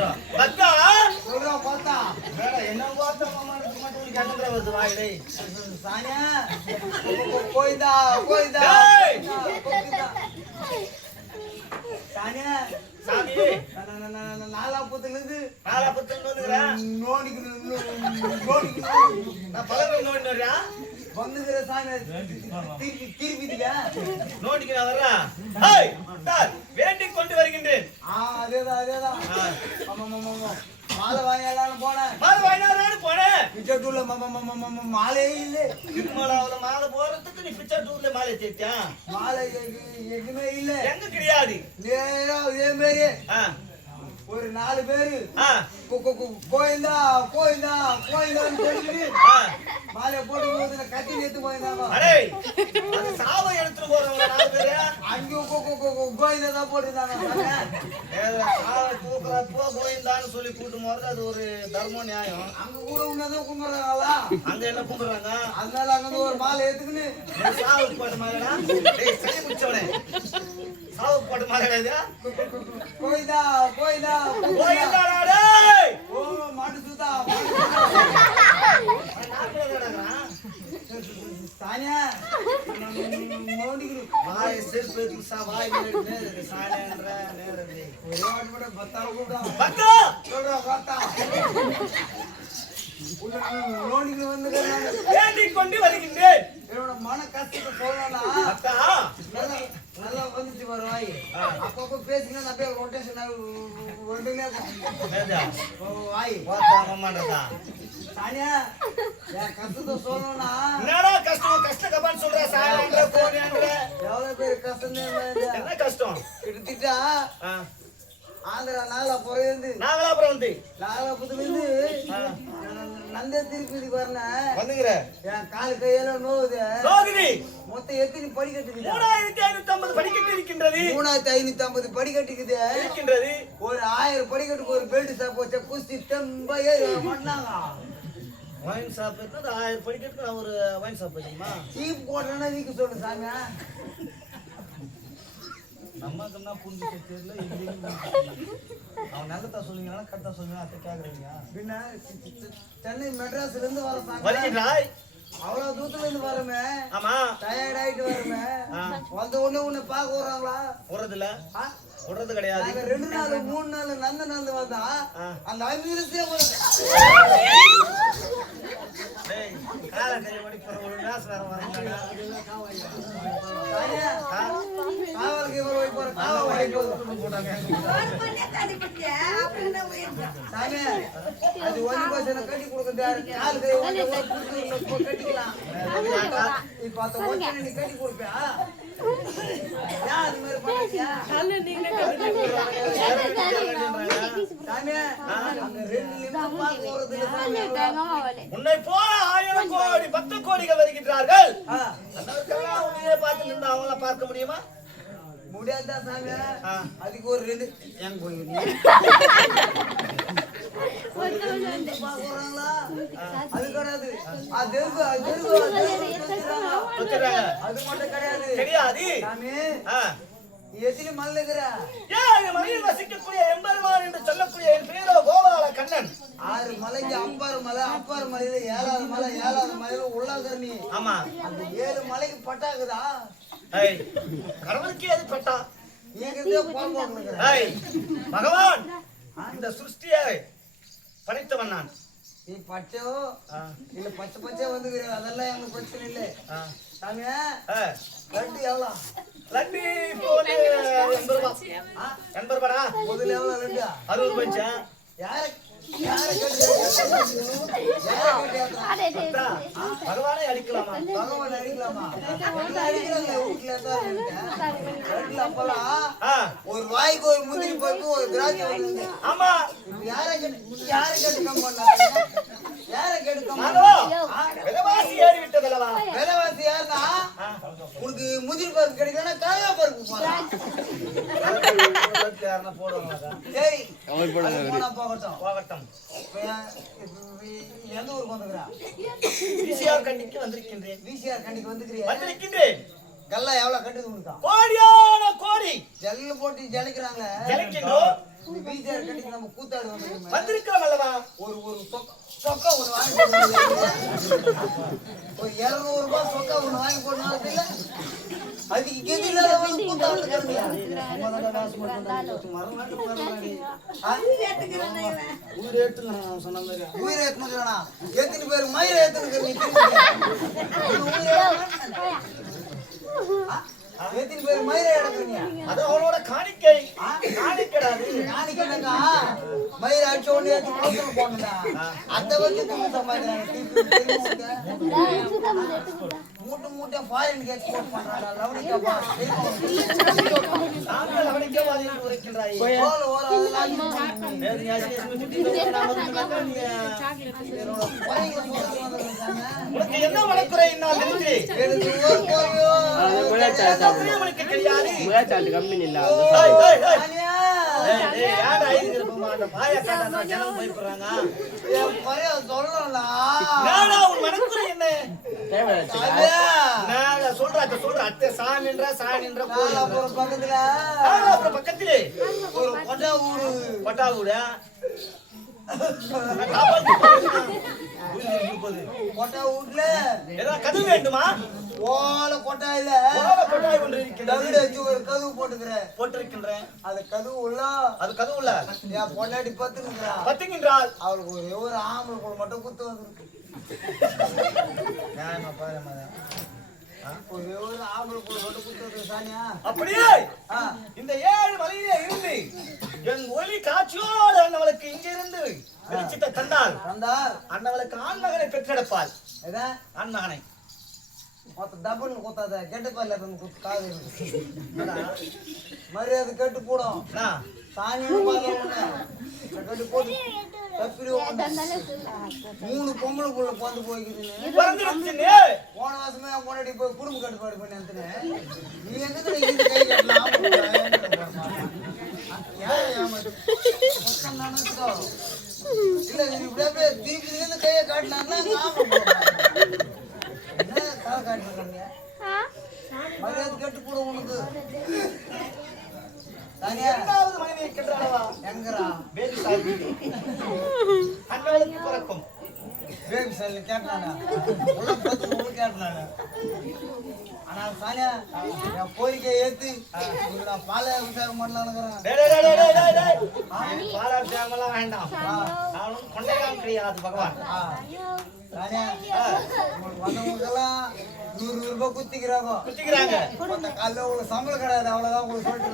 பத்தா சொல்றா பத்தா வேற என்ன பார்த்தா மாமா மட்டும் கேக்குற வருது வாயிலே சானியா கோயிதா கோயிதா சானியா சாமி நாலா புத்தலுது வந்துறேன் நோடிக்கு நான் பலவே நோடினறா வந்துங்கற சாமி திருப்பிதிங்க நோடிக்கு நான் வரறா ஏய் சார் வேண்டிக் கொண்டு வருகின்றேன் அதேதான் ஆமா மாலை வாங்கலாம்னு போனேன் பிச்சர் டூர்ல மாலையே இல்ல திருமலாவுல மாலை போறதுக்கு நீ பிச்சர் டூர்ல மாலை தேத்தியா மாலை எங்குமே இல்ல எங்க கிடையாது நேரா இதே மாதிரி ஒரு 4 பேரு கோயிந்தா சொல்லிட்டு மாலை போட்டு போது கத்தி எடுத்து போயிருந்தாங்க அது சாவை எடுத்துட்டு போறவங்க 4 பேரு அங்க கோயிந்தா தான் போட்டுருந்தாங்க தூக்குறப்போ கோயிந்தான்னு சொல்லி கூட்டு போறது அது ஒரு தர்ம நியாயம் அங்க கூட உன்னதான் கும்பிடுறாங்களா அங்க என்ன கும்பிடுறாங்க அதனால அங்க ஒரு மாலை எடுத்துக்கின்னு சாவுக்கு போட்ட மாலைடா சரி முடிச்சவனே சாவுக்கு போட்ட மாலைடா கோயிந்தா ஓ மாட்டு சுத்தா சானியா வாய் செருப்பு வாய் சானியான்ற நேரம் ஒரு வாட் கூட பத்தால கூப்பிடா சொல்றா பத்தா லோனிக்கு வந்து வேண்டிக் கொண்டு வருகின்றேன் என்னோட மன கஷ்டத்தை சொல்லலாம் அக்கா நல்லா வந்துச்சு வர வாய் அப்பப்போ பேசினா அப்படியே ரொட்டேஷன் ஒன்றுமே வாய் மாமாண்டா சானியா என் கஷ்டத்தை சொல்லணும்னா என்னடா கஷ்ட கபான்னு சொல்ற சானியா போனியான்ற எவ்வளவு பேர் கஷ்டம் என்ன கஷ்டம் எடுத்துட்டா ஆந்திரா நாகலாபுரம் வந்து நந்தே திருப்பதி வரணும் வந்துங்கற என் கால் கையில நோகுது மொத்தம் எத்தனை படிக்கட்டு 3550 படிக்கட்டு இருக்கின்றது 3550 படிக்கட்டு இருக்கின்றது ஒரு 1000 படிக்கட்டுக்கு ஒரு பெல்ட் ஷாப் வச்ச குஸ்தி தெம்ப ஏறி பண்ணாங்க வைன் ஷாப் எடுத்து 1000 படிக்கட்டுக்கு நான் ஒரு வைன் ஷாப் வைக்கணுமா சீப் போடுறேன்னா நீக்கு சொல்லு சாமி நம்மக்குன்னா புரிஞ்சு தெரியல அவன் நல்லதா சொல்லுங்கன்னா கரெக்டா சொல்லுங்க அத்தை கேக்குறீங்க பின்ன சென்னை மெட்ராஸ்ல இருந்து வரேன் அவ்வளவு தூரத்துல இருந்து வரமே ஆமா டயர்ட் ஆயிட்டு வரமே வந்த உடனே பாக்க வர்றாங்களா வர்றதில்ல வர்றது கிடையாது 2 நாள் 3 நாள் நந்த வந்தா அந்த அமிர்தே கால கை ஓடி போற ஒரு நாஸ் வேற வராங்க காவலுக்கு ஓடி போற காவல் ஓடி போட்டாங்க சாமி அது ஓடி போசன கட்டி கொடுக்கறாரு கால் கை ஓடி கட்டிக்கலாம் இப்ப அத ஓடி நீ கட்டி கொடுப்பியா யார் மாதிரி பண்ணாயா கால நீங்க கட்டி சாமி அங்க 2 நிமிஷம் பாக்க போறது இல்ல சாமி உன்னை போல 1000 கோடி 10 கோடிகள் வருகிறார்கள் அதற்கெல்லாம் உன்னையே பார்த்து நின்று அவங்கள பார்க்க முடியுமா முடியாதா சாமி அதுக்கு ஒரு 2 ஏன் போய் அது கிடையாது அது மட்டும் கிடையாது சாமி எதிரி மல்லுகிற மலையில் வசிக்கக்கூடிய எம்பெருமான் என்று சொல்லக்கூடிய என் பேரோ கோபால கண்ணன் 6 மலைக்கு அப்பாறு மலையில 7வது மலையில உள்ளாகர்ணி ஆமா அந்த 7 மலைக்கு பட்டாக்குதா கடவுளுக்கு எது பட்டா பகவான் இந்த சிருஷ்டியை படைத்தவன் நான் நீ பச்சோ இல்ல பச்சை வந்துக்கிற அதெல்லாம் எனக்கு பிரச்சனை இல்லை சாமியா லட்டு எவ்வளோ லட்டு இப்போ 80 ரூபா முதல்ல எவ்வளோ லட்டு 60 ரூபாய்ச்சா பகவானே அடிக்கலாமா ஒரு வாய்க்கு ஒரு முந்திரி பருப்பு ஒரு திராட்சை ஆமா யாரை கேட்டு கம் விலைவாசி ஏறி விட்டதல்லவா விலைவாசி யாருன்னா உனக்கு முந்திரி பருப்பு கிடைக்கலன்னா காயா பருப்பு போடுவாங்க சரி போகட்டும் எந்த ஊருக்கு வந்துக்கிறா விசிஆர் கண்டிக்கு வந்திருக்கின்றேன் கல்லா எவ்வளவு கட்டுது உனக்கு கோடியான கோடி ஜல்லு போட்டு ஜலிக்கிறாங்களே வீஜர் கட்டி நம்ம கூத்தாடு வந்திருக்கிறோம் அல்லவா? ஒரு ஒரு சொக்கா ஒண்ணு வாங்கி போடுறது ஒரு 200 ரூபாய் சொக்கா ஒண்ணு வாங்கி போடணும் இல்ல அதுக்கு கெதில வந்து கூத்தாடு கறந்தியா உயிர் ஏத்துங்க சொன்ன மாதிரி உயிர் ஏத்துனா எத்தனை பேர் மயிர் ஏத்துனுக்கு நீ எத்தனை பேர் மயிரை எடுக்கிறீங்க அது அவளோட காணிக்கை காணிக்கடாது காணிக்கடா மயிரை அடிச்ச உடனே கோசல் போனடா அந்த வச்சு தூக்கு சம்பாதிக்கிறாங்க மூட்டை மூட்டை ஃபாரின் எக்ஸ்போர்ட் பண்றாங்க லவணிக்கா நாங்க லவணிக்கா வாங்கி உரைக்கிறாய் ஓல ஓல உனக்கு என்ன வழக்குறை நான் நினைக்கிறேன் கம்பெனி இல்ல பக்கத்திலே ஒரு கொட்டா ஊடு கொட்டா வீட்டுல ஏதாவது கதவு வேண்டுமா? ஓல கொட்டாயில கொட்டாய் கொண்டு தவிட வச்சு ஒரு கதவு போட்டிருக்கின்றேன். அது கதவு உள்ள அது கதவு உள்ள என் பொண்டாட்டி பத்துங்கின்றாள். அவளுக்கு ஒரே ஒரு ஆம்பளை கூட மட்டும் குத்து வந்துருக்கு. ஒரே ஒரு ஆம்பளை கூட மட்டும் குத்து வந்துருக்கு சானியா. அப்படியே இந்த 7 மலையிலே இருந்து என் ஒளி காட்சியோடு அண்ணவளுக்கு இங்கிருந்து வெளிச்சத்தை தந்தால் அண்ணவளுக்கு ஆண் மகனை பெற்றெடுப்பாள். ஆண் மகனை டபுள் குத்தாத கெட்டு பால குத்து காது மரியாதை கெட்டு போடும் கட்டு போட்டு தப்பிடி 3 பொம்பளை புள்ள பந்து போய்க்குதுன்னு போன வருஷமே முன்னாடி போய் குடும்ப கட்டுப்பாடு பண்ணி அனுப்பினேன். நீ எங்க கை கட்டலாம் இல்ல இப்படியே திருப்பி கையை காட்டினாங்கன்னா மரியாதை கெட்டு போடும் உனக்கு. இரண்டாவது மனைவி இருக்கின்றனவா? எங்கரா பேபி சாலி அண்ணவளுக்கு பிறக்கும் பேபி சாலி கேட்டானா கேட்டானா. ஆனா சானியா என் கோரிக்கையை ஏத்து நான் பால விசாரம் பண்ணலாம்னுக்கிறேன். பாலாபிஷேகம்லாம் வேண்டாம். நான் கொண்டையாம் கிடையாது பகவான். வந்தவங்களுக்கெல்லாம் 100 ரூபாய் குத்திக்கிறாங்க. காலைல உங்களுக்கு சம்பளம் கிடையாது அவ்வளவுதான் உங்களுக்கு சொல்லிட்டு